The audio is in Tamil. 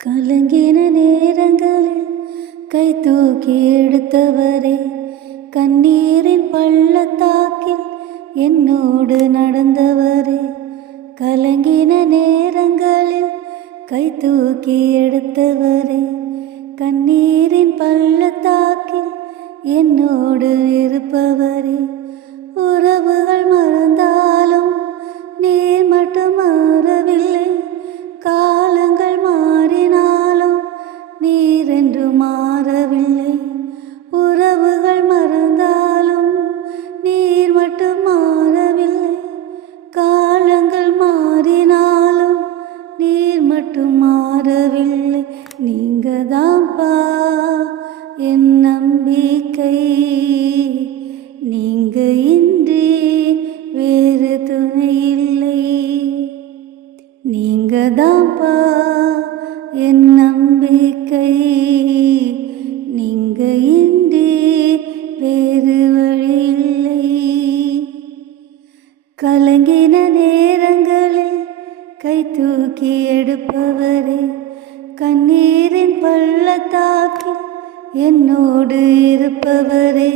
கலங்கின நேரங்களில் கை தூக்கி எடுத்தவரே, கண்ணீரின் பள்ளத்தாக்கில் என்னோடு நடந்தவரே. கலங்கின நேரங்களில் கை தூக்கி எடுத்தவரே, கண்ணீரின் பள்ளத்தாக்கில் என்னோடு இருப்பவரே. உறவுகள் மறந்தாலும் நீர் மட்டும் மாறவில்லை, காலங்கள் மாறினாலும் நீர் என்று மாறவில்லை. உறவுகள் மறந்தாலும் நீர் மட்டும் மாறவில்லை, காலங்கள் மாறினாலும் நீர் மட்டும் மாறவில்லை. நீங்க தான்ப்பா என் நம்பிக்கை, நீங்க இன்றி வேறு துணை இல்லை. நீங்க தான்ப்பா என் நம்பிக்கை, நீங்க இன்றி வேறு வழி இல்லை. கலங்கின நேரங்களில் கை தூக்கி எடுப்பவரே, கண்ணீரின் பள்ளத்தாக்கில் என்னோடு இருப்பவரே.